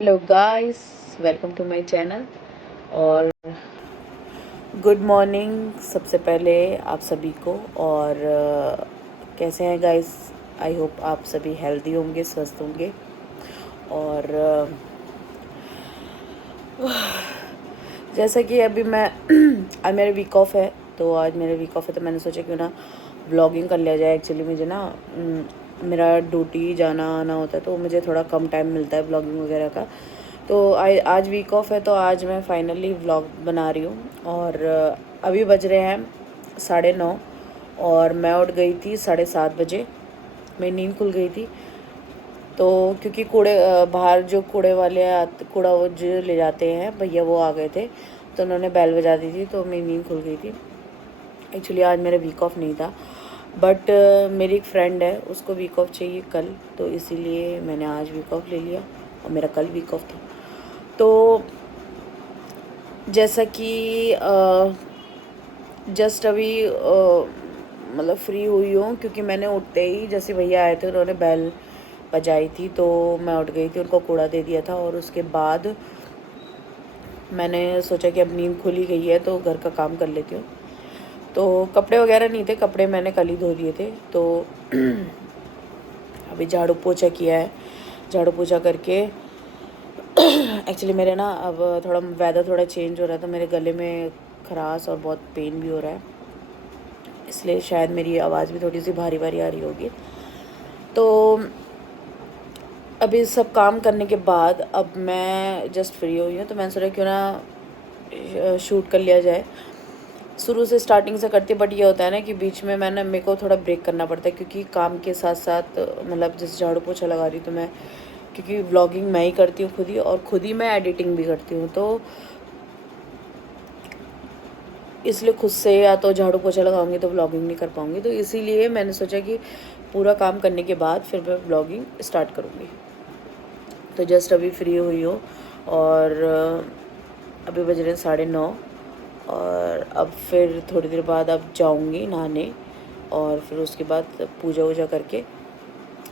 Hello guys, welcome to my channel. और good morning सबसे पहले आप सभी को। और कैसे हैं गाइस? आई होप आप सभी हेल्दी होंगे, स्वस्थ होंगे। और जैसा कि अभी मैं आज मेरा वीक ऑफ है, तो आज मेरा वीक ऑफ है तो मैंने सोचा क्यों ना व्लॉगिंग कर लिया जाए। एक्चुअली मुझे ना मेरा ड्यूटी जाना आना होता है तो मुझे थोड़ा कम टाइम मिलता है व्लॉगिंग वगैरह का। तो आज वीक ऑफ है तो आज मैं फाइनली व्लॉग बना रही हूँ। और अभी बज रहे हैं 9:30 और मैं उठ गई थी 7:30 बजे। मेरी नींद खुल गई थी तो क्योंकि बाहर जो कूड़े वाले कूड़ा वो जो ले जाते हैं भैया वो आ गए थे तो उन्होंने बेल बजा दी थी तो मेरी नींद खुल गई थी। एक्चुअली आज मेरा वीक ऑफ नहीं था, बट मेरी एक फ्रेंड है उसको वीक ऑफ चाहिए कल, तो इसीलिए मैंने आज वीक ऑफ ले लिया और मेरा कल वीक ऑफ था। तो जैसा कि जस्ट अभी मतलब फ्री हुई हूँ क्योंकि मैंने उठते ही जैसे भैया आए थे उन्होंने बेल बजाई थी तो मैं उठ गई थी, उनको कूड़ा दे दिया था। और उसके बाद मैंने सोचा कि अब नींद खुल ही गई है तो घर का काम कर लेती हूँ। तो कपड़े वगैरह नहीं थे, कपड़े मैंने कल ही धो दिए थे। तो अभी झाड़ू पोछा किया है। झाड़ू पोछा करके एक्चुअली मेरे ना अब थोड़ा वेदर थोड़ा चेंज हो रहा है तो मेरे गले में खराश और बहुत पेन भी हो रहा है, इसलिए शायद मेरी आवाज़ भी थोड़ी सी भारी भारी आ रही होगी। तो अभी सब काम करने के बाद अब मैं जस्ट फ्री हुई हूँ तो मैंने सोचा क्यों ना शूट कर लिया जाए। शुरू से स्टार्टिंग से करती, बट ये होता है ना कि बीच में मेरे को थोड़ा ब्रेक करना पड़ता है क्योंकि काम के साथ साथ मतलब जैसे झाड़ू पोछा लगा रही तो मैं, क्योंकि व्लॉगिंग मैं ही करती हूँ खुद ही, और खुद ही मैं एडिटिंग भी करती हूँ, तो इसलिए खुद से या तो झाड़ू पोछा लगाऊंगी तो व्लॉगिंग नहीं कर पाऊँगी। तो इसीलिए मैंने सोचा कि पूरा काम करने के बाद फिर मैं व्लॉगिंग स्टार्ट करूँगी। तो जस्ट अभी फ्री हुई हो और अभी बज रहे हैं 9:30 और अब फिर थोड़ी देर बाद अब जाऊंगी नहाने और फिर उसके बाद पूजा वूजा करके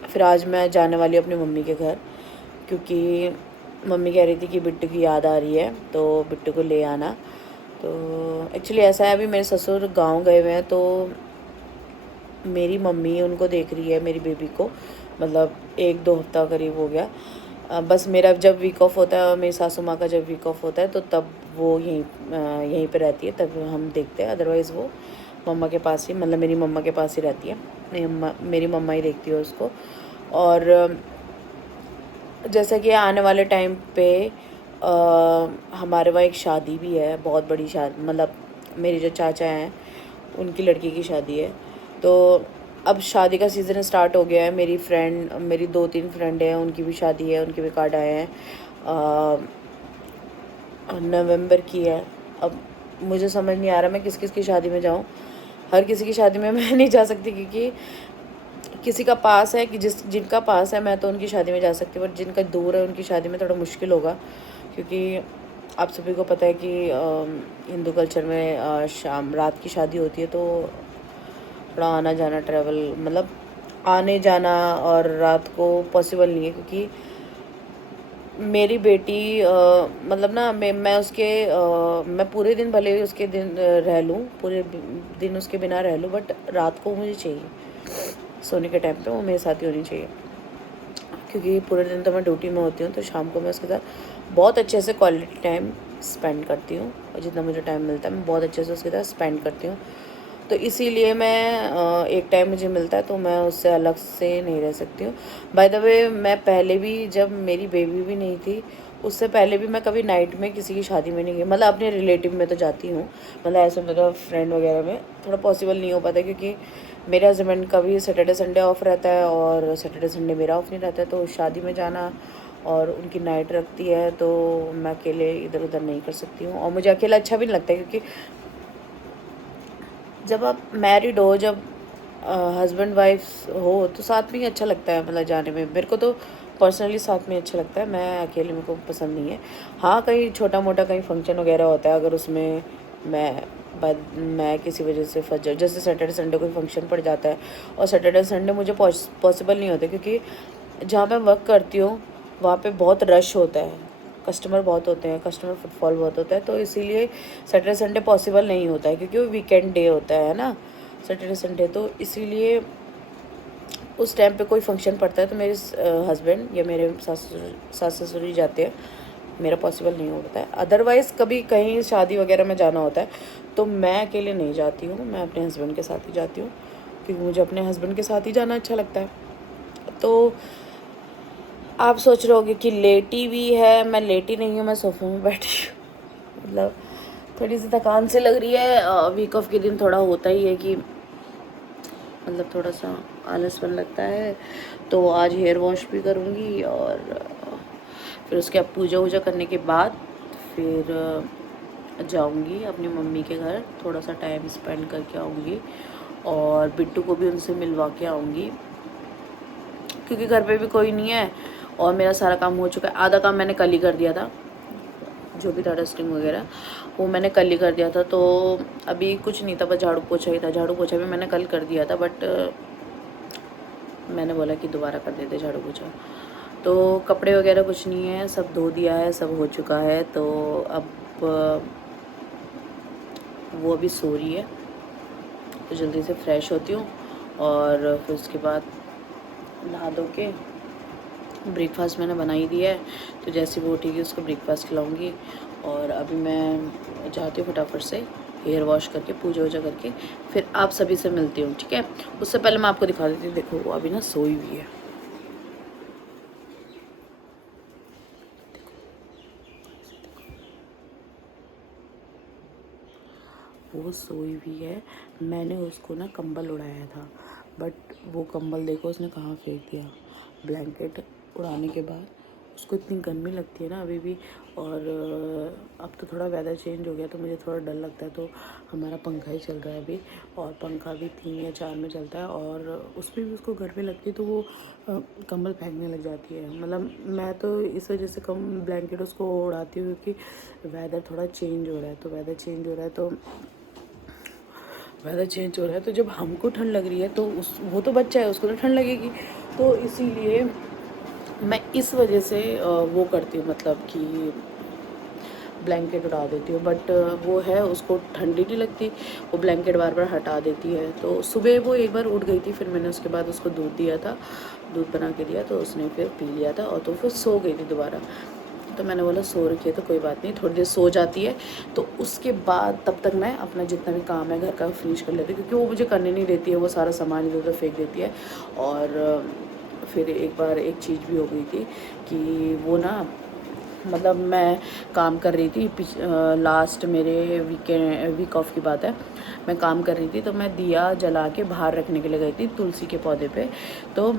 फिर आज मैं जाने वाली हूँ अपनी मम्मी के घर, क्योंकि मम्मी कह रही थी कि बिट्टू की याद आ रही है तो बिट्टू को ले आना। तो एक्चुअली ऐसा है, अभी मेरे ससुर गांव गए हुए हैं तो मेरी मम्मी उनको देख रही है, मेरी बेबी को, मतलब 1-2 हफ्ता करीब हो गया। बस मेरा जब वीक ऑफ होता है और मेरी सासू माँ का जब वीक ऑफ होता है तो तब वो यहीं पे रहती है, तब हम देखते हैं। अदरवाइज़ वो मम्मा के पास ही, मतलब मेरी मम्मा के पास ही रहती है। मेरी मम्मा ही देखती है उसको। और जैसा कि आने वाले टाइम पे हमारे वहाँ एक शादी भी है, बहुत बड़ी शादी, मतलब मेरे जो चाचा हैं उनकी लड़की की शादी है। तो अब शादी का सीज़न स्टार्ट हो गया है। मेरी 2-3 फ्रेंड हैं, उनकी भी शादी है, उनके भी कार्ड आए हैं। नवंबर की है। अब मुझे समझ नहीं आ रहा मैं किस किस की शादी में जाऊँ। हर किसी की शादी में मैं नहीं जा सकती क्योंकि किसी का पास है कि जिनका पास है मैं तो उनकी शादी में जा सकती हूँ, बट जिनका दूर है उनकी शादी में थोड़ा मुश्किल होगा, क्योंकि आप सभी को पता है कि हिंदू कल्चर में शाम रात की शादी होती है तो थोड़ा आना जाना ट्रैवल, मतलब आने जाना और रात को पॉसिबल नहीं है। क्योंकि मेरी बेटी मतलब ना मैं पूरे दिन भले ही उसके दिन रह लूँ, पूरे दिन उसके बिना रह लूँ, बट रात को मुझे चाहिए सोने के टाइम पे वो मेरे साथ ही होनी चाहिए। क्योंकि पूरे दिन तो मैं ड्यूटी में होती हूँ तो शाम को मैं उसके साथ बहुत अच्छे से क्वालिटी टाइम स्पेंड करती हूँ, और जितना मुझे टाइम मिलता है मैं बहुत अच्छे से उसके साथ स्पेंड करती हूँ। तो इसीलिए मैं एक टाइम मुझे मिलता है तो मैं उससे अलग से नहीं रह सकती हूँ। बाय द वे मैं पहले भी, जब मेरी बेबी भी नहीं थी उससे पहले भी मैं कभी नाइट में किसी की शादी में नहीं गई, मतलब अपने रिलेटिव में तो जाती हूँ, मतलब ऐसे मेरा फ्रेंड वगैरह में थोड़ा पॉसिबल नहीं हो पाता क्योंकि मेरे हस्बैंड का भी सैटरडे संडे ऑफ रहता है और सैटरडे संडे मेरा ऑफ नहीं रहता है, तो शादी में जाना और उनकी नाइट रखती है तो मैं अकेले इधर उधर नहीं कर सकती हूँ। और मुझे अकेला अच्छा भी नहीं लगता है क्योंकि जब आप मैरिड हो, जब हस्बैंड वाइफ हो तो साथ में ही अच्छा लगता है, मतलब जाने में मेरे को तो पर्सनली साथ में अच्छा लगता है। मैं अकेले, मेरे को पसंद नहीं है। हाँ, कहीं छोटा मोटा कहीं फंक्शन वगैरह होता है, अगर उसमें मैं किसी वजह से फंस जाऊँ, जैसे सैटरडे संडे कोई फंक्शन पड़ जाता है और सैटरडे संडे मुझे पॉसिबल नहीं होता क्योंकि जहाँ मैं वर्क करती हूँ वहाँ पे बहुत रश होता है, कस्टमर बहुत होते हैं, कस्टमर फुटफॉल बहुत होता है, तो इसीलिए सैटरडे संडे पॉसिबल नहीं होता है क्योंकि वो वीकेंड डे होता है ना सैटरडे संडे, तो इसीलिए उस टाइम पे कोई फंक्शन पड़ता है तो मेरे हस्बैंड या मेरे सास ससुर ही जाते हैं, मेरा पॉसिबल नहीं होता है। अदरवाइज़ कभी कहीं शादी वगैरह में जाना होता है तो मैं अकेले नहीं जाती हूँ, मैं अपने हस्बैंड के साथ ही जाती हूँ क्योंकि मुझे अपने हस्बैंड के साथ ही जाना अच्छा लगता है। तो आप सोच रहे होगे कि लेटी भी है, मैं लेटी नहीं हूँ, मैं सोफे में बैठी हूँ। मतलब थोड़ी सी थकान से लग रही है, वीक ऑफ के दिन थोड़ा होता ही है कि मतलब थोड़ा सा आलसपन लगता है। तो आज हेयर वॉश भी करूँगी और फिर उसके बाद पूजा वूजा करने के बाद फिर जाऊँगी अपनी मम्मी के घर, थोड़ा सा टाइम स्पेंड करके आऊँगी और बिट्टू को भी उनसे मिलवा के आऊँगी क्योंकि घर पे भी कोई नहीं है और मेरा सारा काम हो चुका है। आधा काम मैंने कल ही कर दिया था, जो भी था डस्टिंग वगैरह वो मैंने कल ही कर दिया था, तो अभी कुछ नहीं था, बस झाड़ू पोछा ही था। झाड़ू पोछा भी मैंने कल कर दिया था बट मैंने बोला कि दोबारा कर देते झाड़ू पोछा। तो कपड़े वगैरह कुछ नहीं है, सब धो दिया है, सब हो चुका है। तो अब वो अभी सो रही है तो जल्दी से फ्रेश होती हूँ और फिर उसके बाद नहा धो के ब्रेकफास्ट मैंने बना ही दिया है, तो जैसे वो उठेगी उसको ब्रेकफास्ट खिलाऊंगी। और अभी मैं जाती हूँ फटाफट से हेयर वॉश करके पूजा वूजा करके फिर आप सभी से मिलती हूँ, ठीक है। उससे पहले मैं आपको दिखा देती हूँ, देखो वो अभी ना सोई हुई है, वो सोई हुई है। मैंने उसको ना कंबल उड़ाया था बट वो कंबल देखो उसने कहाँ फेंक दिया। ब्लैंकेट उड़ाने के बाद उसको इतनी गर्मी लगती है ना अभी भी, और अब तो थोड़ा वेदर चेंज हो गया तो मुझे थोड़ा डर लगता है, तो हमारा पंखा ही चल रहा है अभी और पंखा भी 3 या 4 में चलता है और उसमें भी उसको गर्मी लगती है तो वो कंबल फेंकने लग जाती है। मतलब मैं तो इस वजह से कम ब्लैंकेट उसको उड़ाती हूँ क्योंकि वेदर थोड़ा चेंज हो रहा है, तो वेदर चेंज हो रहा है तो जब हमको ठंड लग रही है तो वो तो बच्चा है, उसको तो ठंड लगेगी, तो इसीलिए मैं इस वजह से वो करती हूँ, मतलब कि ब्लैंकेट उड़ा देती हूँ। बट वो है उसको ठंडी नहीं लगती, वो ब्लैंकेट बार बार हटा देती है। तो सुबह वो एक बार उठ गई थी, फिर मैंने उसके बाद उसको दूध दिया था, दूध बना के दिया तो उसने फिर पी लिया था और तो फिर सो गई थी दोबारा। तो मैंने बोला सो रखी है तो कोई बात नहीं, थोड़ी देर सो जाती है तो उसके बाद तब तक मैं अपना जितना भी काम है घर का फिनिश कर लेती हूँ क्योंकि वो मुझे करने नहीं देती है, वो सारा सामान इधर उधर फेंक देती है। और फिर एक बार एक चीज़ भी हो गई थी कि वो ना, मतलब मैं काम कर रही थी लास्ट मेरे वीक ऑफ की बात है, मैं काम कर रही थी तो मैं दिया जला के बाहर रखने के लिए गई थी तुलसी के पौधे पे, तो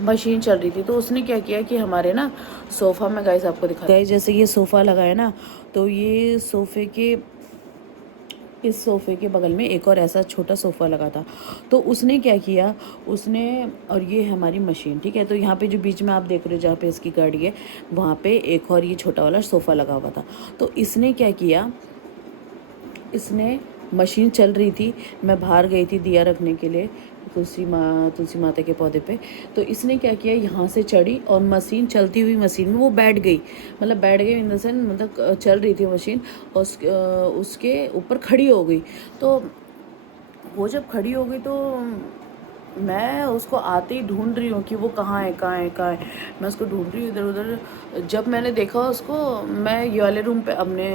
मशीन चल रही थी तो उसने क्या किया कि हमारे ना सोफ़ा में, गाइस आपको दिखा गाइस जैसे ये सोफ़ा लगा है ना, तो ये सोफ़े के इस सोफ़े के बगल में एक और ऐसा छोटा सोफ़ा लगा था, तो उसने क्या किया उसने, और ये है हमारी मशीन, ठीक है। तो यहाँ पे जो बीच में आप देख रहे हो जहाँ पे इसकी गाड़ी है वहाँ पे एक और ये छोटा वाला सोफ़ा लगा हुआ था, तो इसने क्या किया, इसने मशीन चल रही थी, मैं बाहर गई थी दिया रखने के लिए तुलसी माता के पौधे पे, तो इसने क्या किया यहाँ से चढ़ी और मशीन चलती हुई मशीन में वो बैठ गई, मतलब बैठ गई इन द सेंस मतलब चल रही थी मशीन और उसके ऊपर खड़ी हो गई। तो वो जब खड़ी हो गई तो मैं उसको आते ही ढूंढ रही हूँ कि वो कहाँ है कहाँ है कहाँ है, मैं उसको ढूंढ रही हूँ इधर उधर। जब मैंने देखा उसको, मैं ये वाले रूम पे अपने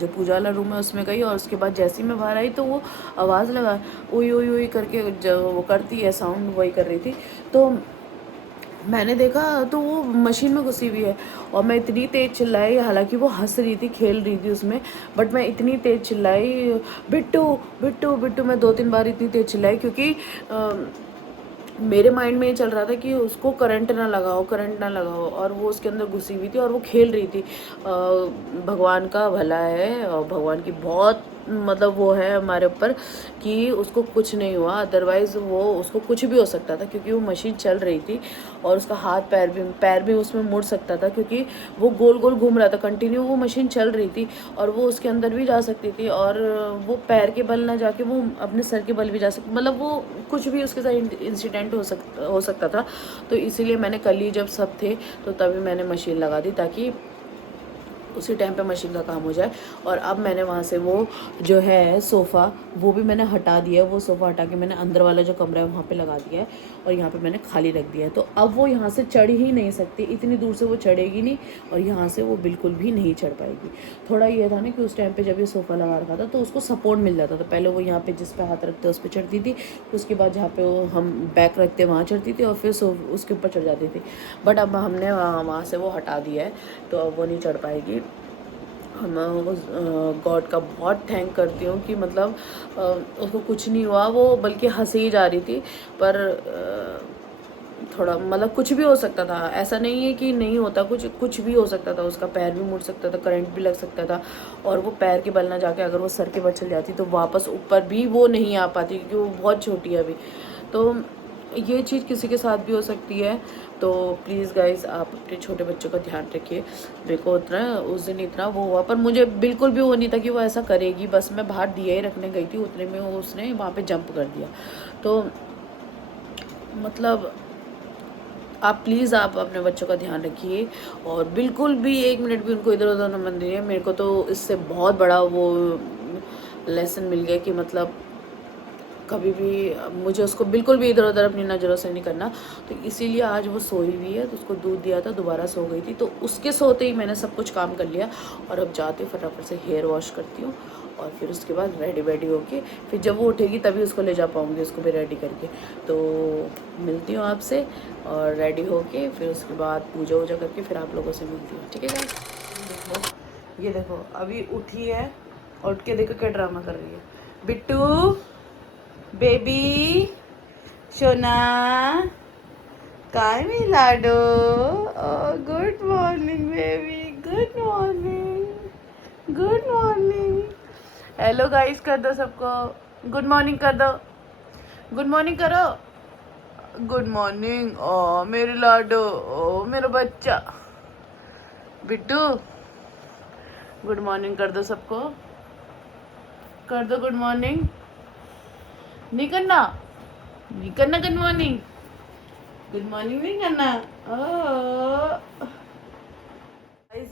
जो पूजा वाला रूम है उसमें गई और उसके बाद जैसे ही मैं बाहर आई तो वो आवाज़ लगा ओई ओई ओई करके, जब वो करती है साउंड वही कर रही थी, तो मैंने देखा तो वो मशीन में घुसी हुई है और मैं इतनी तेज़ चिल्लाई, हालांकि वो हंस रही थी खेल रही थी उसमें, बट मैं इतनी तेज़ चिल्लाई बिट्टू बिट्टू बिट्टू, मैं 2-3 बार इतनी तेज़ चिल्लाई क्योंकि मेरे माइंड में ये चल रहा था कि उसको करंट ना लगाओ, और वो उसके अंदर घुसी हुई थी और वो खेल रही थी। भगवान का भला है और भगवान की बहुत मतलब वो है हमारे ऊपर कि उसको कुछ नहीं हुआ, अदरवाइज़ वो उसको कुछ भी हो सकता था, क्योंकि वो मशीन चल रही थी और उसका हाथ पैर भी उसमें मुड़ सकता था, क्योंकि वो गोल गोल घूम रहा था कंटिन्यू, वो मशीन चल रही थी और वो उसके अंदर भी जा सकती थी और वो पैर के बल ना जाके वो अपने सर के बल भी जा सकती, मतलब वो कुछ भी उसके साथ इंसिडेंट हो सकता था। तो इसीलिए मैंने कल ही जब सब थे तो तभी मैंने मशीन लगा दी, ताकि उसी टाइम पे मशीन का काम हो जाए। और अब मैंने वहाँ से वो जो है सोफ़ा वो भी मैंने हटा दिया है, वो सोफ़ा हटा के मैंने अंदर वाला जो कमरा है वहाँ पे लगा दिया है और यहाँ पे मैंने खाली रख दिया है। तो अब वो यहाँ से चढ़ ही नहीं सकती, इतनी दूर से वो चढ़ेगी नहीं और यहाँ से वो बिल्कुल भी नहीं चढ़ पाएगी। थोड़ा ये था ना कि उस टाइम पर जब ये सोफ़ा लगा रखा था तो उसको सपोर्ट मिल जाता था, पहले वो यहाँ पर जिस पर हाथ रखते उस पर चढ़ती थी, उसके बाद जहाँ पर वो हम बैक रखते वहाँ चढ़ती थी और फिर उसके ऊपर चढ़ जाती थी। बट अब हमने वहाँ से वो हटा दिया है तो अब वो नहीं चढ़ पाएगी। मैं उस गॉड का बहुत थैंक करती हूँ कि मतलब उसको कुछ नहीं हुआ, वो बल्कि हंसी ही जा रही थी, पर थोड़ा मतलब कुछ भी हो सकता था, ऐसा नहीं है कि नहीं होता, कुछ भी हो सकता था, उसका पैर भी मुड़ सकता था, करंट भी लग सकता था और वो पैर के बल ना जाके अगर वो सर के बल चल जाती तो वापस ऊपर भी वो नहीं आ पाती, क्योंकि वो बहुत छोटी है अभी। तो ये चीज़ किसी के साथ भी हो सकती है। तो प्लीज़ गाइस आप अपने छोटे बच्चों का ध्यान रखिए। मेरे को उतना उस दिन इतना वो हुआ, पर मुझे बिल्कुल भी वो नहीं था कि वो ऐसा करेगी, बस मैं बाहर दिया ही रखने गई थी, उतने में वो उसने वहाँ पे जंप कर दिया। तो मतलब आप प्लीज़ आप अपने बच्चों का ध्यान रखिए और बिल्कुल भी 1 मिनट भी उनको इधर उधर न मत दीजिए। मेरे को तो इससे बहुत बड़ा वो लेसन मिल गया कि मतलब कभी भी मुझे उसको बिल्कुल भी इधर उधर अपनी नज़रों से नहीं करना। तो इसीलिए आज वो सोई हुई है, तो उसको दूध दिया था, दोबारा सो गई थी, तो उसके सोते ही मैंने सब कुछ काम कर लिया और अब जाती हूँ फटाफट से हेयर वॉश करती हूँ और फिर उसके बाद रेडी वेडी होके फिर जब वो उठेगी तभी उसको ले जा पाऊँगी, उसको भी रेडी करके। तो मिलती हूँ आपसे और रेडी होके फिर उसके बाद पूजा वूजा करके फिर आप लोगों से मिलती हूँ, ठीक है गाइस। देखो ये देखो अभी उठी है और उठ के देखो क्या ड्रामा कर रही है। बिट्टू बेबी सोना काय मी लाडो, good morning baby, good morning, good morning. Hello guys कर दो सबको, गुड मॉर्निंग कर दो, गुड मॉर्निंग करो, गुड मॉर्निंग। ओ मेरे लाडो, ओ मेरा बच्चा बिट्टू, गुड मॉर्निंग कर दो सबको, कर दो गुड मॉर्निंग। नहीं करना, नहीं करना गुड मॉर्निंग, गुड मॉर्निंग नहीं करना।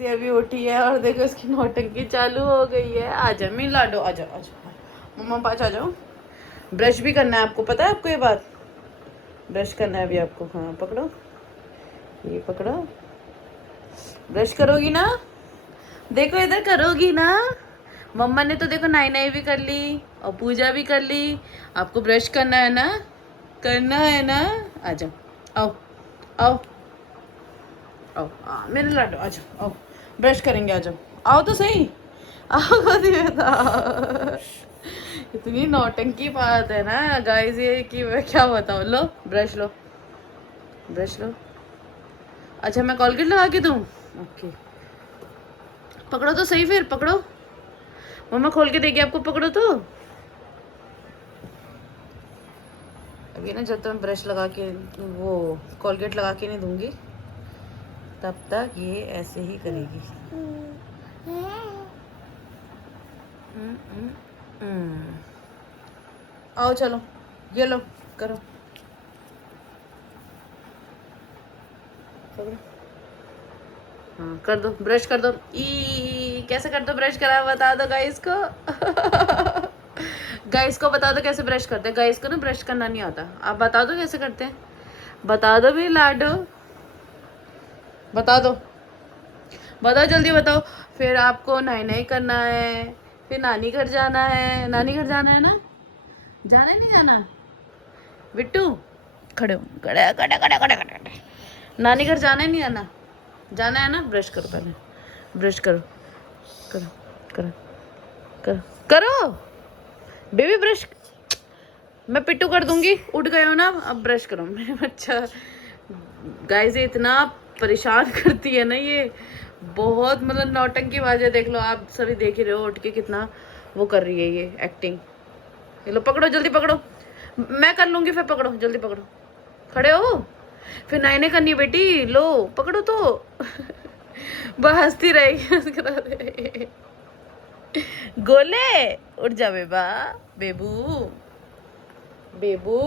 ये अभी उठी है और देखो इसकी नौटंकी चालू हो गई है। आजा मेरी लाडो, आजा आजा, मम्मा पास आ जाओ। ब्रश भी करना है आपको, पता है आपको ये बात, ब्रश करना है अभी आपको। हाँ पकड़ो, ये पकड़ो, ब्रश करोगी ना, देखो इधर करोगी ना। मम्मा ने तो देखो नाई नाई भी कर ली और पूजा भी कर ली, आपको ब्रश करना है ना, करना है ना। आ जाओ, आओ आओ आओ, मेरे लाडो आ जाओ, आओ ब्रश करेंगे, आ जाओ, आओ तो सही, आओ कभी बता। इतनी नौटंकी बात है ना गाइस ये कि मैं क्या बताऊँ। लो ब्रश लो, ब्रश लो। अच्छा मैं कोलगेट लगा के दूँ, ओके पकड़ो तो सही, फिर पकड़ो, मम्मा खोल के देगी आपको, पकड़ो तो। अभी ना जब तक मैं ब्रश लगा के वो कोलगेट लगा के नहीं दूंगी तब तक ये ऐसे ही करेगी। आओ चलो, ये लो करो, हाँ कर दो, ब्रश कर दो। ई कैसे कर दो ब्रश, करा बता दो गाइस को। गाइस को बता दो कैसे ब्रश करते हैं। गाइस को ना ब्रश करना नहीं आता, आप बता दो कैसे करते हैं, बता दो भी लाडो, बता दो, बताओ जल्दी बताओ। फिर आपको नहाई नहाई करना है, फिर नानी घर जाना है, नानी घर जाना है ना, जाना है नहीं जाना बिट्टू, खड़े हो, खड़े खड़े खड़े खड़े खड़े, नानी घर जाना है नहीं आना, जाना है ना। ब्रश करो पहले, ब्रश करो, करो करो करो करो बेबी ब्रश, मैं पिट्टू कर दूंगी, उठ गए हो ना, अब ब्रश करो मेरे बच्चा। गाइस ये इतना परेशान करती है ना ये, बहुत मतलब नौटंकी बाज है, देख लो आप सभी देख ही रहे हो उठ के कितना वो कर रही है ये एक्टिंग। ये लो पकड़ो, जल्दी पकड़ो, मैं कर लूँगी फिर, पकड़ो जल्दी पकड़ो, खड़े हो, फिर नाइने करनी है बेटी, लो पकड़ो तो वह हंसती रहेगी गोले उठ जा बेबा, बेबू बेबू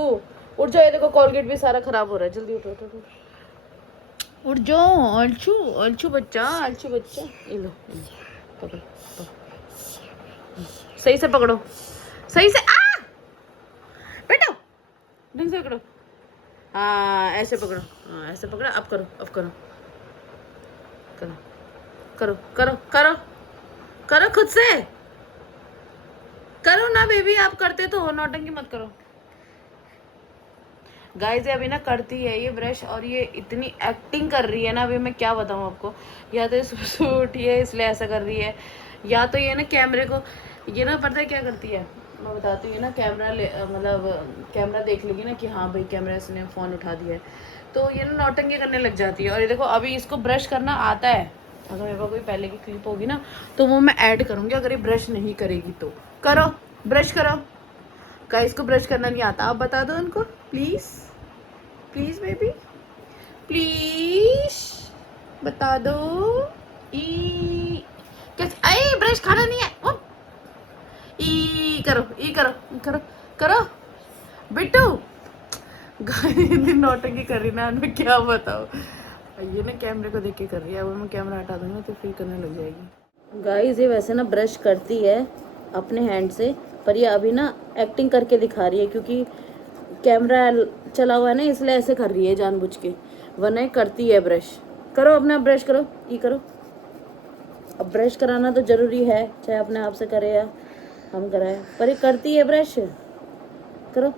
उठ जाओ। ये देखो कोलगेट भी सारा खराब हो रहा है, जल्दी उठो उठो उठ जाओ। अलछू अलछू बच्चा, अलछू बच्चा, ये लो पकड़ो, सही से पकड़ो, सही से, आ बेटो ढंग से पकड़ो, हाँ ऐसे पकड़ो, हाँ ऐसे पकड़ो, अब करो, अब करो, करो करो करो करो करो, खुद से करो ना बेबी, आप करते तो हो, नौटंकी मत करो। गाइस ये अभी ना करती है ये ब्रश, और ये इतनी एक्टिंग कर रही है ना, अभी मैं क्या बताऊँ आपको। या तो ये सुबह उठी है इसलिए ऐसा कर रही है, या तो ये ना कैमरे को, ये ना पता है क्या करती है, मैं बताती हूँ ना, कैमरा मतलब कैमरा देख लेगी ना कि हाँ भाई कैमरा से ने फ़ोन उठा दिया है, तो ये ना नौटंकी करने लग जाती है। और ये देखो अभी इसको ब्रश करना आता है, अगर मेरे पास कोई पहले की क्लिप होगी ना तो वो मैं ऐड करूँगी, अगर ये ब्रश नहीं करेगी तो। करो ब्रश करो, गाइस को ब्रश करना नहीं आता, आप बता दो उनको प्लीज़, प्लीज बेबी प्लीज बता दो। ई कैसे, अरे ब्रश खाना नहीं है, ओ ई करो, ई करो, करो करो बिट्टू नौटंकी कर रही ना, मैं क्या बताऊँ। ये ना कैमरे को देख के कर रही है, अब मैं कैमरा हटा दूंगा तो फिर करने लग जाएगी। गाइस ये वैसे ना ब्रश करती है अपने हैंड से, पर ये अभी ना एक्टिंग करके दिखा रही है, क्योंकि कैमरा चला हुआ है ना इसलिए ऐसे कर रही है जानबूझ के, वरना करती है ब्रश। करो अपना ब्रश करो, ये करो, अब ब्रश कराना तो जरूरी है, चाहे अपने आप से करे या हम कराए, पर ये करती है ब्रश, करो।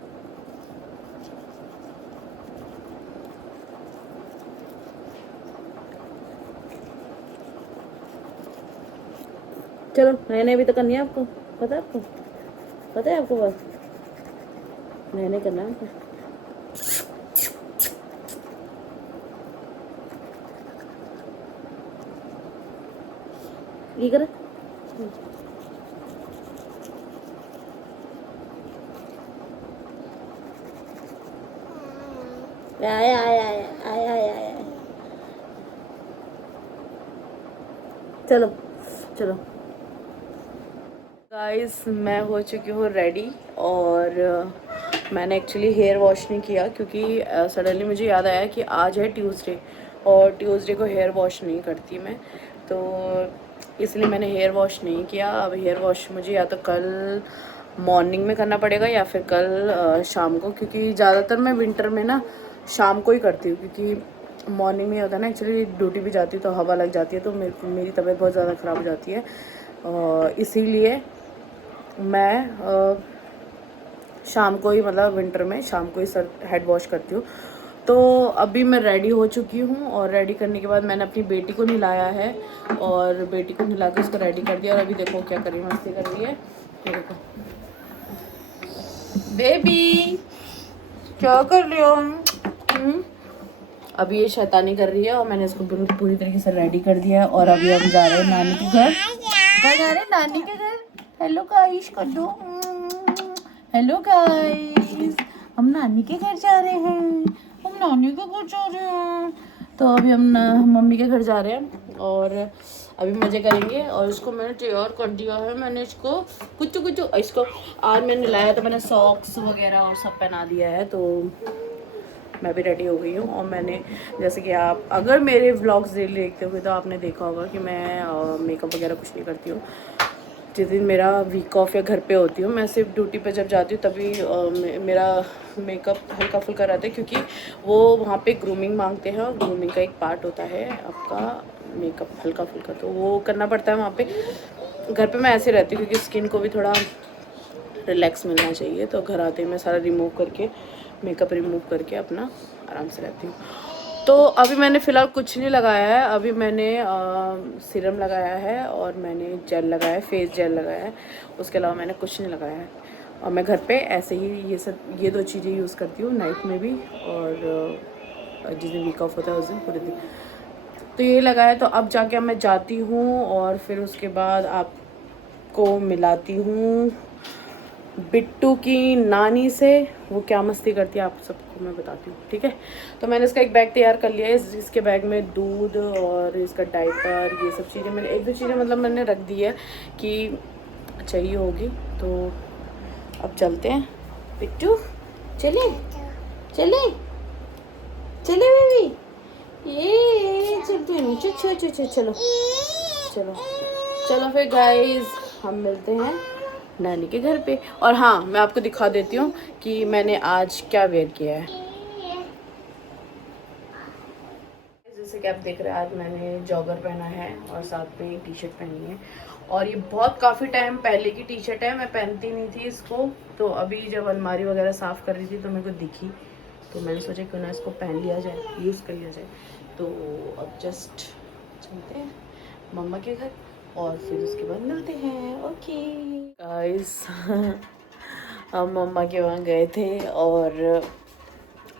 चलो नए नए भी तो करनी है आपको, पता है आपको, पता है आपको बात, नए नए करना है आपको। ये कर, आया आया आया आया आया, चलो चलो। गाइस मैं हो चुकी हूँ रेडी, और मैंने एक्चुअली हेयर वॉश नहीं किया, क्योंकि सडनली मुझे याद आया कि आज है ट्यूसडे, और ट्यूसडे को हेयर वॉश नहीं करती मैं, तो इसलिए मैंने हेयर वॉश नहीं किया। अब हेयर वॉश मुझे या तो कल मॉर्निंग में करना पड़ेगा या फिर कल शाम को, क्योंकि ज़्यादातर मैं विंटर में ना शाम को ही करती हूँ, क्योंकि मॉर्निंग में होता है ना, एक्चुअली ड्यूटी भी जाती है तो हवा लग जाती है, तो मेरी तबीयत बहुत ज़्यादा ख़राब हो जाती है, इसीलिए मैं शाम को ही, मतलब विंटर में शाम को ही सर हेड वॉश करती हूँ। तो अभी मैं रेडी हो चुकी हूँ, और रेडी करने के बाद मैंने अपनी बेटी को नहलाया है, और बेटी को नहला के उसको रेडी कर दिया, और अभी देखो क्या कर रही है, मस्ती कर रही है, ये देखो बेबी क्या कर रही हो। अभी ये शैतानी कर रही है, और मैंने इसको पूरी तरीके से रेडी कर दिया है, और अभी हम जा रहे हैं नानी के घर। कहाँ जा रहे हैं? नानी के घर। हेलो गाइस कर दो, हेलो गाइस, हम नानी के घर जा रहे हैं, हम नानी के घर जा रहे हैं। तो अभी हम मम्मी के घर जा रहे हैं, और अभी मज़े करेंगे। और इसको मैंने तैयार कर दिया है, मैंने इसको कुछ इसको आज मैंने लाया, तो मैंने सॉक्स वगैरह और सब पहना दिया है, तो मैं भी रेडी हो गई हूँ। और मैंने, जैसे कि आप अगर मेरे व्लॉग्स डेली देखते होंगे तो आपने देखा होगा कि मैं मेकअप वगैरह कुछ नहीं करती हूँ। जिस दिन मेरा वीक ऑफ या घर पे होती हूँ, मैं सिर्फ ड्यूटी पे जब जाती हूँ तभी मेरा मेकअप हल्का फुल्का रहता है, क्योंकि वो वहाँ पे ग्रूमिंग मांगते हैं, और ग्रूमिंग का एक पार्ट होता है आपका मेकअप हल्का फुल्का, तो वो करना पड़ता है वहाँ पे। घर पे मैं ऐसे रहती हूँ क्योंकि स्किन को भी थोड़ा रिलैक्स मिलना चाहिए, तो घर आते ही मैं सारा रिमूव करके, मेकअप रिमूव करके अपना आराम से रहती हूँ। तो अभी मैंने फ़िलहाल कुछ नहीं लगाया है, अभी मैंने सीरम लगाया है, और मैंने जेल लगाया है, फेस जेल लगाया है, उसके अलावा मैंने कुछ नहीं लगाया है। और मैं घर पे ऐसे ही ये दो चीज़ें यूज़ करती हूँ, नाइट में भी, और जिस दिन वीक ऑफ होता है उस दिन पूरे दिन। तो ये लगाया, तो अब जाके मैं जाती हूँ, और फिर उसके बाद आपको इसको मिलाती हूँ बिट्टू की नानी से। वो क्या मस्ती करती है आप सबको मैं बताती हूँ, ठीक है। तो मैंने इसका एक बैग तैयार कर लिया है। इसके बैग में दूध और इसका डाइपर, ये सब चीज़ें मैंने, एक दो चीज़ें मतलब मैंने रख दी है कि चाहिए होगी। तो अब चलते हैं। बिट्टू चले चले चले बेबी, ये चलते हैं। चलो चलो चलो फिर गाइस हम मिलते हैं नानी के घर पे। और हाँ, मैं आपको दिखा देती हूँ कि मैंने आज क्या वेयर किया है। जैसे कि आप देख रहे हैं, आज मैंने जॉगर पहना है और साथ में टी शर्ट पहनी है। और ये बहुत काफ़ी टाइम पहले की टी शर्ट है, मैं पहनती नहीं थी इसको। तो अभी जब अलमारी वगैरह साफ़ कर रही थी तो मेरे को दिखी, तो मैंने सोचा क्यों ना इसको पहन लिया जाए, यूज़ कर लिया जाए। तो अब जस्ट चलते हैं मम्मा के घर और फिर उसके बाद मिलते हैं। ओके गाइस हम मम्मा के वहाँ गए थे और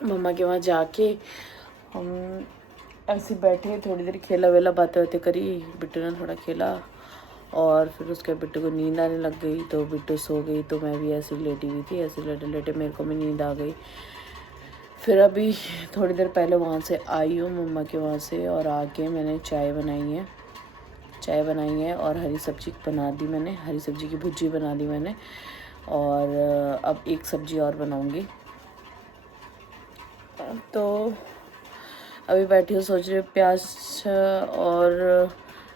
मम्मा के वहाँ जाके हम ऐसे बैठे, थोड़ी देर खेला वेला, बातें बातें करी। बिट्टू ने थोड़ा खेला और फिर उसके बाद बिट्टू को नींद आने लग गई, तो बिट्टू सो गई। तो मैं भी ऐसे लेटी हुई थी, ऐसे लेटे लेटे मेरे को भी नींद आ गई। फिर अभी थोड़ी देर पहले वहाँ से आई हूँ मम्मा के वहाँ से, और आके मैंने चाय बनाई है और हरी सब्जी बना दी मैंने, हरी सब्जी की भुर्जी बना दी मैंने। और अब एक सब्जी और बनाऊँगी। तो अभी बैठी हूँ, सोच रही हूँ प्याज और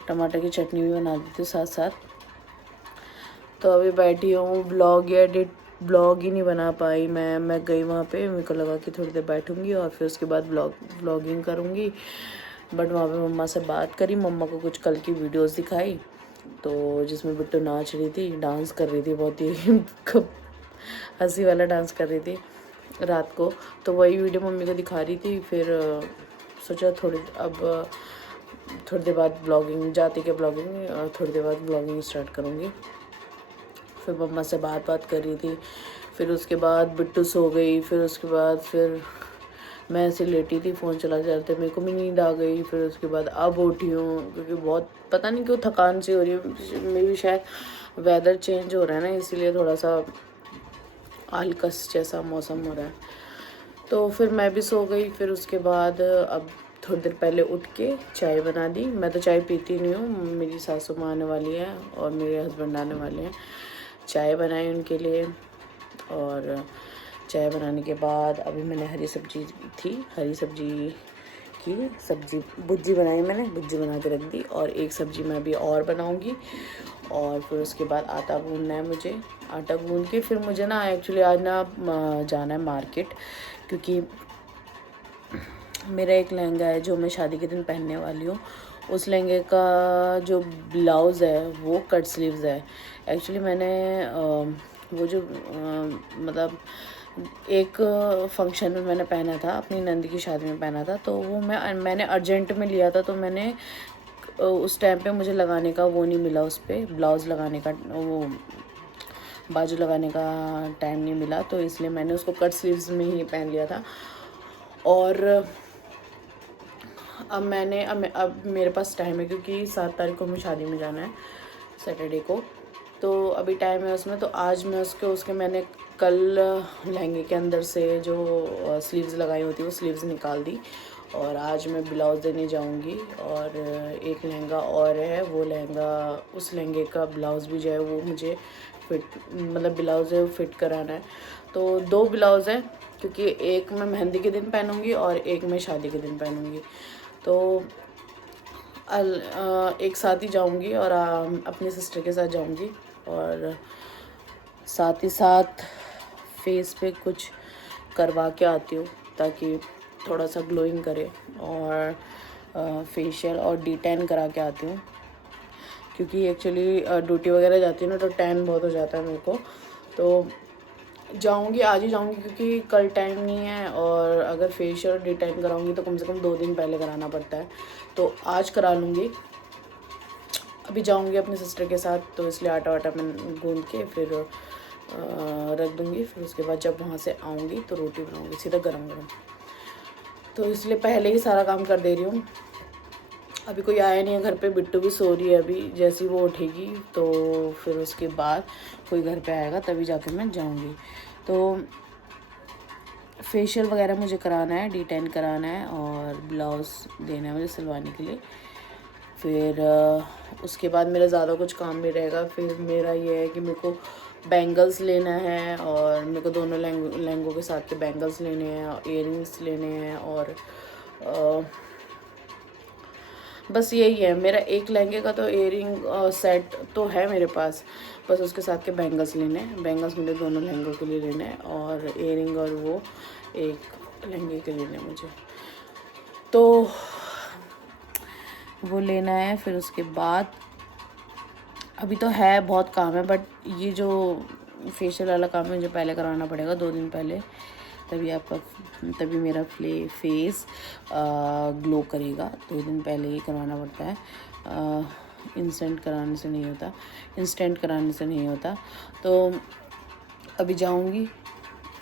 टमाटर की चटनी भी बना देती हूँ साथ साथ। तो अभी बैठी हूँ, ब्लॉग ही नहीं बना पाई मैं गई वहाँ पे, मेरे को लगा कि थोड़ी देर बैठूँगी और फिर उसके बाद ब्लॉगिंग करूँगी। बट वहाँ पे मम्मा से बात करी, मम्मा को कुछ कल की वीडियोस दिखाई, तो जिसमें बिट्टू नाच रही थी, डांस कर रही थी, बहुत ही हंसी वाला डांस कर रही थी रात को। तो वही वीडियो मम्मी को दिखा रही थी। फिर सोचा थोड़ी देर बाद ब्लॉगिंग, थोड़ी देर बाद ब्लॉगिंग स्टार्ट करूँगी। फिर मम्मा से बात कर रही थी। फिर उसके बाद बिट्टू सो गई। फिर उसके बाद फिर मैं ऐसे लेटी थी, फ़ोन चलाते चलाते, मेरे को भी नींद आ गई। फिर उसके बाद अब उठी हूँ, क्योंकि बहुत पता नहीं क्यों थकान सी हो रही है। मे भी शायद वेदर चेंज हो रहा है ना, इसीलिए थोड़ा सा आलकस जैसा मौसम हो रहा है। तो फिर मैं भी सो गई। फिर उसके बाद अब थोड़ी देर पहले उठ के चाय बना दी। मैं तो चाय पीती नहीं हूँ, मेरी सासू माँ आने वाली है और मेरे हस्बैंड आने वाले हैं। चाय बनाई उनके लिए, और चाय बनाने के बाद अभी मैंने हरी सब्जी की भुर्जी बनाई, मैंने भुर्जी बना के रख दी। और एक सब्जी मैं अभी और बनाऊंगी। और फिर उसके बाद आटा गूंदना है मुझे। आटा गूंद के फिर मुझे ना एक्चुअली आज ना जाना है मार्केट, क्योंकि मेरा एक लहंगा है जो मैं शादी के दिन पहनने वाली हूँ। उस लहंगे का जो ब्लाउज़ है वो कट स्लीव्स है। एक्चुअली मैंने वो जो मतलब एक फंक्शन में मैंने पहना था, अपनी नंदी की शादी में पहना था। तो वो मैंने अर्जेंट में लिया था, तो मैंने उस टाइम पे मुझे लगाने का वो नहीं मिला, उस पर ब्लाउज़ लगाने का, वो बाजू लगाने का टाइम नहीं मिला। तो इसलिए मैंने उसको कट स्लीव्स में ही पहन लिया था। और अब मेरे पास टाइम है, क्योंकि 7 तारीख को हमें शादी में जाना है, सैटरडे को। तो अभी टाइम है उसमें। तो आज मैं उसके मैंने कल लहंगे के अंदर से जो स्लीव्स लगाई होती वो स्लीव्स निकाल दी। और आज मैं ब्लाउज़ देने जाऊंगी। और एक लहंगा और है, वो लहंगा, उस लहंगे का ब्लाउज़ भी जो है वो मुझे ब्लाउज़ है वो फिट कराना है। तो 2 ब्लाउज़ हैं, क्योंकि एक मैं मेहंदी के दिन पहनूंगी और एक मैं शादी के दिन पहनूंगी। तो एक साथ ही जाऊंगी और अपनी सिस्टर के साथ जाऊंगी। और साथ ही साथ फेस पे कुछ करवा के आती हूँ, ताकि थोड़ा सा ग्लोइंग करे। और फेशियल और डी-टैन करा के आती हूँ, क्योंकि एक्चुअली ड्यूटी वगैरह जाती हूँ ना, तो टैन बहुत हो जाता है मेरे को। तो जाऊंगी, आज ही जाऊंगी, क्योंकि कल टाइम नहीं है। और अगर फेशियल और डी-टैन कराऊंगी तो कम से कम 2 दिन पहले कराना पड़ता है, तो आज करा लूँगी। अभी जाऊंगी अपनी सिस्टर के साथ, तो इसलिए आटा वाटा मैं गूंद के फिर रख दूँगी। फिर उसके बाद जब वहाँ से आऊँगी तो रोटी बनाऊँगी सीधा गरम गरम। तो इसलिए पहले ही सारा काम कर दे रही हूँ। अभी कोई आया नहीं है घर पे, बिट्टू भी सो रही है अभी, जैसी वो उठेगी तो फिर उसके बाद कोई घर पे आएगा तभी जाके मैं जाऊंगी। तो फेशियल वगैरह मुझे कराना है, D10 कराना है और ब्लाउज़ देना है मुझे सिलवाने के लिए। फिर उसके बाद मेरा ज़्यादा कुछ काम नहीं रहेगा। फिर मेरा ये है कि मेरे को बैंगल्स लेना है और मेरे को दोनों लहंगों के साथ के बैंगल्स लेने हैं, इयररिंग्स लेने हैं और बस यही है मेरा। एक लहंगे का तो इयरिंग सेट तो है मेरे पास, बस उसके साथ के बैंगल्स लेने हैं। बैंगल्स मुझे दोनों लहंगों के लिए लेने हैं और इयरिंग और वो एक लहंगे के लेने हैं मुझे, तो वो लेना है। फिर उसके बाद अभी तो है बहुत काम है, बट ये जो फेशियल वाला काम है मुझे पहले कराना पड़ेगा 2 दिन पहले, तभी मेरा फेस ग्लो करेगा। 2 दिन पहले ही करवाना पड़ता है, इंस्टेंट कराने से नहीं होता। तो अभी जाऊंगी,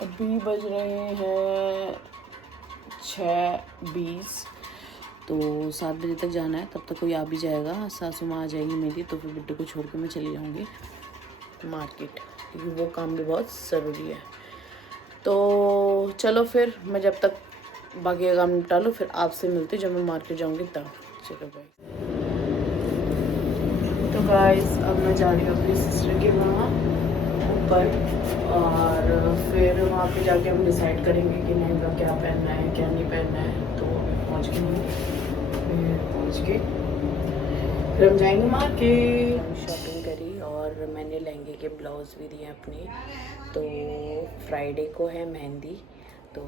अभी बज रहे हैं 6:20, तो 7 बजे तक जाना है। तब तक कोई आ भी जाएगा, सासू माँ आ जाएगी मेरी, तो फिर बिट्टू को छोड़ के मैं चली जाऊँगी मार्केट, क्योंकि वो काम भी बहुत ज़रूरी है। तो चलो फिर मैं जब तक बाकी का काम निपटा लूँ फिर आपसे मिलती जब मैं मार्केट जाऊँगी तब। चलो भाई। तो गाइस अब मैं जा रही हूँ अपनी सिस्टर के वहाँ ऊपर, और फिर वहाँ पे जाके हम डिसाइड करेंगे कि लहंगा क्या पहनना है क्या नहीं पहनना है। तो पहुँच के फिर हम जाएंगे मार्केट। शॉपिंग करी और मैंने लहंगे के ब्लाउज़ भी दिए अपने। तो फ्राइडे को है मेहंदी, तो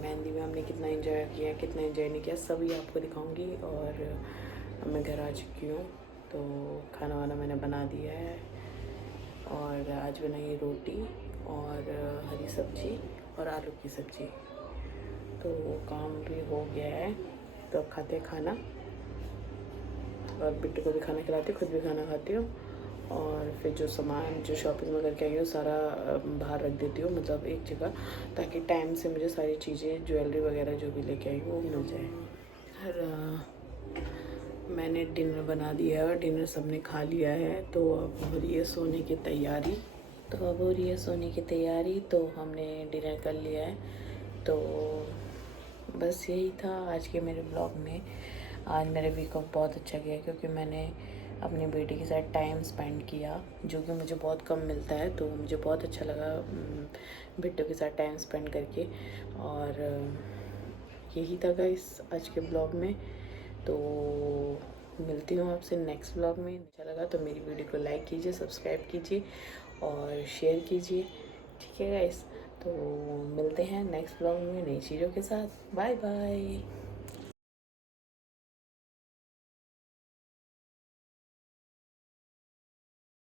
मेहंदी में हमने कितना एंजॉय किया कितना एंजॉय नहीं किया सभी आपको दिखाऊंगी। और मैं घर आ चुकी हूँ, तो खाना वाना मैंने बना दिया है और आज बनाई रोटी और हरी सब्जी और आलू की सब्जी। तो काम भी हो गया है, तो अब खाते हैं खाना और बिट्टू को भी खाना खिलाती हूँ, खुद भी खाना खाती हूँ। और फिर जो सामान जो शॉपिंग में करके आई हूँ सारा बाहर रख देती हूँ, मतलब एक जगह, ताकि टाइम से मुझे सारी चीज़ें ज्वेलरी वगैरह जो भी लेके आई हूँ वो मिल जाए। मैंने डिनर बना दिया है और डिनर सबने खा लिया है, तो अब हो रही है सोने की तैयारी। तो हमने डिनर कर लिया है। तो बस यही था आज के मेरे ब्लॉग में। आज मेरे वीक ऑफ बहुत अच्छा गया क्योंकि मैंने अपनी बेटी के साथ टाइम स्पेंड किया, जो कि मुझे बहुत कम मिलता है। तो मुझे बहुत अच्छा लगा बिट्टू के साथ टाइम स्पेंड करके। और यही था गाइस आज के ब्लॉग में। तो मिलती हूँ आपसे नेक्स्ट ब्लॉग में। अच्छा लगा तो मेरी वीडियो को लाइक कीजिए, सब्सक्राइब कीजिए और शेयर कीजिए, ठीक है गाइस। तो मिलते हैं नेक्स्ट ब्लॉग में नई चीज़ों के साथ। Bye bye.